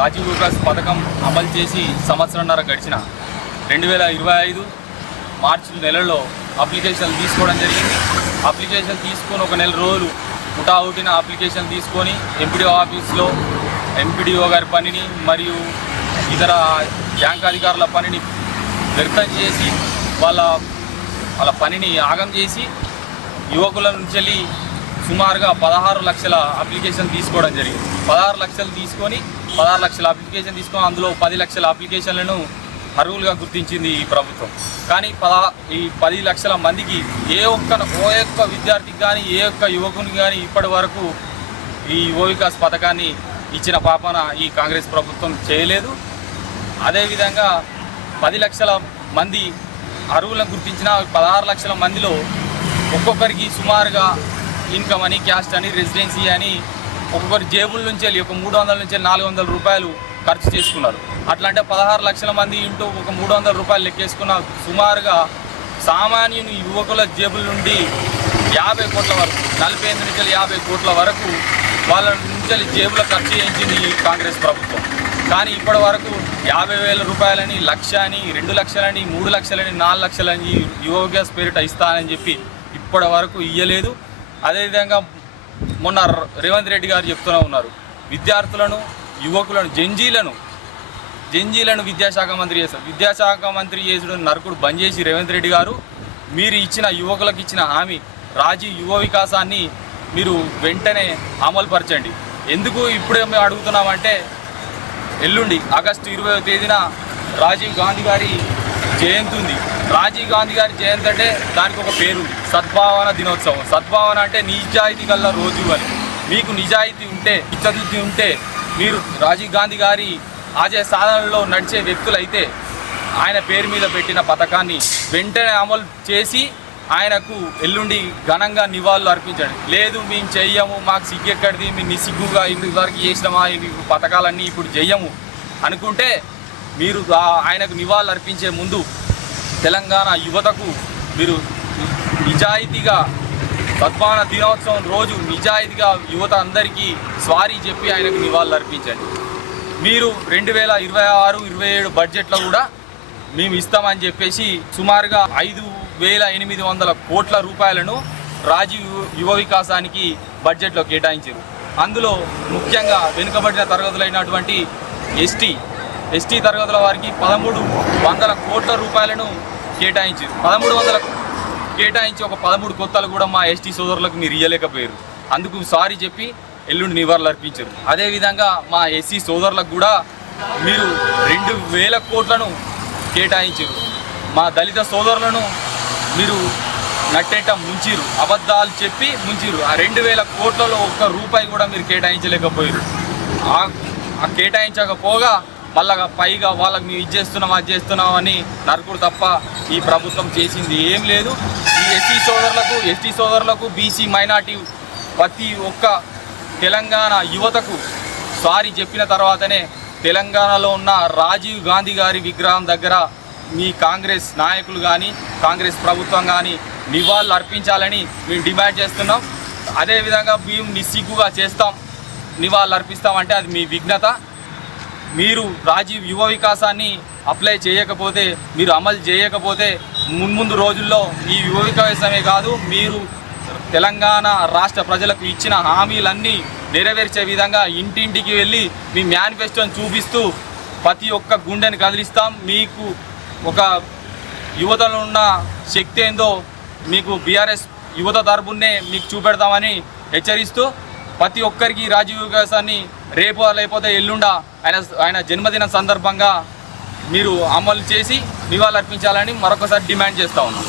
రాజీవ్ వికాస్ పథకం అమలు చేసి సంవత్సరంన్నర గడిచిన 2025 మార్చి నెలలో అప్లికేషన్లు తీసుకోవడం జరిగింది. అప్లికేషన్ తీసుకొని ఒక నెల రోజులు హుటాహుటిన అప్లికేషన్ తీసుకొని ఎంపీడీఓ ఆఫీస్లో ఎంపీడీఓ గారి పనిని మరియు ఇతర బ్యాంక్ అధికారుల పనిని వ్యర్థం చేసి వాళ్ళ పనిని ఆగం చేసి యువకుల నుంచి సుమారుగా 16 లక్షల అప్లికేషన్ తీసుకోవడం జరిగింది. 16 లక్షలు తీసుకొని 16 లక్షల అప్లికేషన్ తీసుకొని అందులో 10 లక్షల అప్లికేషన్లను అర్హులుగా గుర్తించింది ఈ ప్రభుత్వం. కానీ ఈ 10 లక్షల మందికి ఏ ఒక్క విద్యార్థికి కానీ ఏ ఒక్క యువకునికి కానీ ఇప్పటి వరకు ఈ యువ వికాస్ పథకాన్ని ఇచ్చిన పాపన ఈ కాంగ్రెస్ ప్రభుత్వం చేయలేదు. అదేవిధంగా 10 లక్షల మంది అర్హులను గుర్తించిన 16 లక్షల మందిలో ఒక్కొక్కరికి సుమారుగా ఇన్కమ్ అని, క్యాస్ట్ అని, రెసిడెన్సీ అని ఒక్కొక్కరి జేబుల నుంచి వెళ్ళి ఒక 300 నుంచి 400 రూపాయలు ఖర్చు చేసుకున్నారు. అట్లా అంటే 16 లక్షల మంది ఇంటూ ఒక 300 రూపాయలు లెక్కేసుకున్న సుమారుగా సామాన్యుని యువకుల జేబుల నుండి 50 కోట్ల వరకు 48 నుంచి 50 కోట్ల వరకు వాళ్ళ నుంచి జేబులో ఖర్చు చేయించింది ఈ కాంగ్రెస్ ప్రభుత్వం. కానీ ఇప్పటి వరకు 50,000 రూపాయలని, 1,00,000 అని, 2 లక్షలని, 3 లక్షలని, 4 లక్షలని యువ వికాస్ పేరిట ఇస్తానని చెప్పి ఇప్పటి వరకు ఇయ్యలేదు. అదేవిధంగా మొన్న రేవంత్ రెడ్డి గారు చెప్తూనే ఉన్నారు, విద్యార్థులను, యువకులను, జంజీలను విద్యాశాఖ మంత్రి చేస్తారు. విద్యాశాఖ మంత్రి చేసుడు నరకుడు బంద్ చేసి రేవంత్ రెడ్డి గారు మీరు ఇచ్చిన యువకులకు ఇచ్చిన హామీ రాజీవ్ యువ వికాసాన్ని మీరు వెంటనే అమలుపరచండి. ఎందుకు ఇప్పుడే మేము అడుగుతున్నామంటే ఎల్లుండి ఆగస్టు 20వ తేదీన రాజీవ్ గాంధీ గారి జయంతి ఉంది. రాజీవ్ గాంధీ గారి జయంతి అంటే దానికి ఒక పేరుంది, సద్భావన దినోత్సవం. సద్భావన అంటే నిజాయితీ గల రోజు అని. మీకు నిజాయితీ ఉంటే, చిత్తశుద్ధి ఉంటే మీరు రాజీవ్ గాంధీ గారి ఆశయ సాధనలో నడిచే వ్యక్తులైతే ఆయన పేరు మీద పెట్టిన పథకాన్ని వెంటనే అమలు చేసి ఆయనకు ఎల్లుండి ఘనంగా నివాళులు అర్పించండి. లేదు మేము చెయ్యము, మాకు సిగ్గెక్కడిది, మేము నిస్సిగ్గుగా ఇంతవరకు చేసినామా ఈ పథకాలన్నీ ఇప్పుడు చెయ్యము అనుకుంటే మీరు ఆయనకు నివాళులు అర్పించే ముందు తెలంగాణ యువతకు మీరు నిజాయితీగా సద్భావన దినోత్సవం రోజు నిజాయితీగా యువత అందరికీ స్వారీ చెప్పి ఆయనకు నివాళులు అర్పించండి. మీరు 2026-27 బడ్జెట్లో కూడా మేము ఇస్తామని చెప్పేసి సుమారుగా 5,800 కోట్ల రూపాయలను రాజీవ్ యువ వికాసానికి బడ్జెట్లో కేటాయించారు. అందులో ముఖ్యంగా వెనుకబడిన తరగతులైనటువంటి ఎస్టీ తరగతుల వారికి 1,300 కోట్ల రూపాయలను కేటాయించారు. 1,300 కేటాయించి ఒక 13 కొత్తలు కూడా మా ఎస్టీ సోదరులకు మీరు ఇయ్యలేకపోయారు. అందుకు సారీ చెప్పి ఎల్లుండి నివాళులు అర్పించారు. అదేవిధంగా మా ఎస్సీ సోదరులకు కూడా మీరు 2,000 కోట్లను కేటాయించారు. మా దళిత సోదరులను మీరు నట్టేట ముంచిరు, అబద్ధాలు చెప్పి ముంచిరు. ఆ 2,000 కోట్లలో ఒక్క రూపాయి కూడా మీరు కేటాయించలేకపోయారు. ఆ కేటాయించకపోగా మళ్ళా పైగా వాళ్ళకి మేము ఇది చేస్తున్నాం అది చేస్తున్నాం అని నరకుడు తప్ప ఈ ప్రభుత్వం చేసింది ఏం లేదు. ఈ ఎస్టీ సోదరులకు బీసీ మైనార్టీ ప్రతి ఒక్క తెలంగాణ యువతకు సారీ చెప్పిన తర్వాతనే తెలంగాణలో ఉన్న రాజీవ్ గాంధీ గారి విగ్రహం దగ్గర మీ కాంగ్రెస్ నాయకులు కానీ కాంగ్రెస్ ప్రభుత్వం కానీ నివాళులు అర్పించాలని మేము డిమాండ్ చేస్తున్నాం. అదేవిధంగా మేము నిస్సిగ్గుగా చేస్తాం, నివాళులు అర్పిస్తామంటే అది మీ విఘ్నత. మీరు రాజీవ్ యువ వికాసాన్ని అప్లై చేయకపోతే, మీరు అమలు చేయకపోతే మున్ముందు రోజుల్లో ఈ యువ వికాసమే కాదు, మీరు తెలంగాణ రాష్ట్ర ప్రజలకు ఇచ్చిన హామీలన్నీ నెరవేర్చే విధంగా ఇంటింటికి వెళ్ళి మీ మేనిఫెస్టోని చూపిస్తూ ప్రతి ఒక్క గుండెని కదిలిస్తాం. మీకు ఒక యువతలో ఉన్న శక్తి ఏందో మీకు బీఆర్ఎస్ యువత తరపునే మీకు చూపెడతామని హెచ్చరిస్తూ ప్రతి ఒక్కరికి రాజీవ్ వికాసాన్ని రేపు లేకపోతే ఎల్లుండ ఆయన జన్మదిన సందర్భంగా మీరు అమలు చేసి నివాళులు అర్పించాలని మరొకసారి డిమాండ్ చేస్తూ ఉన్నాం.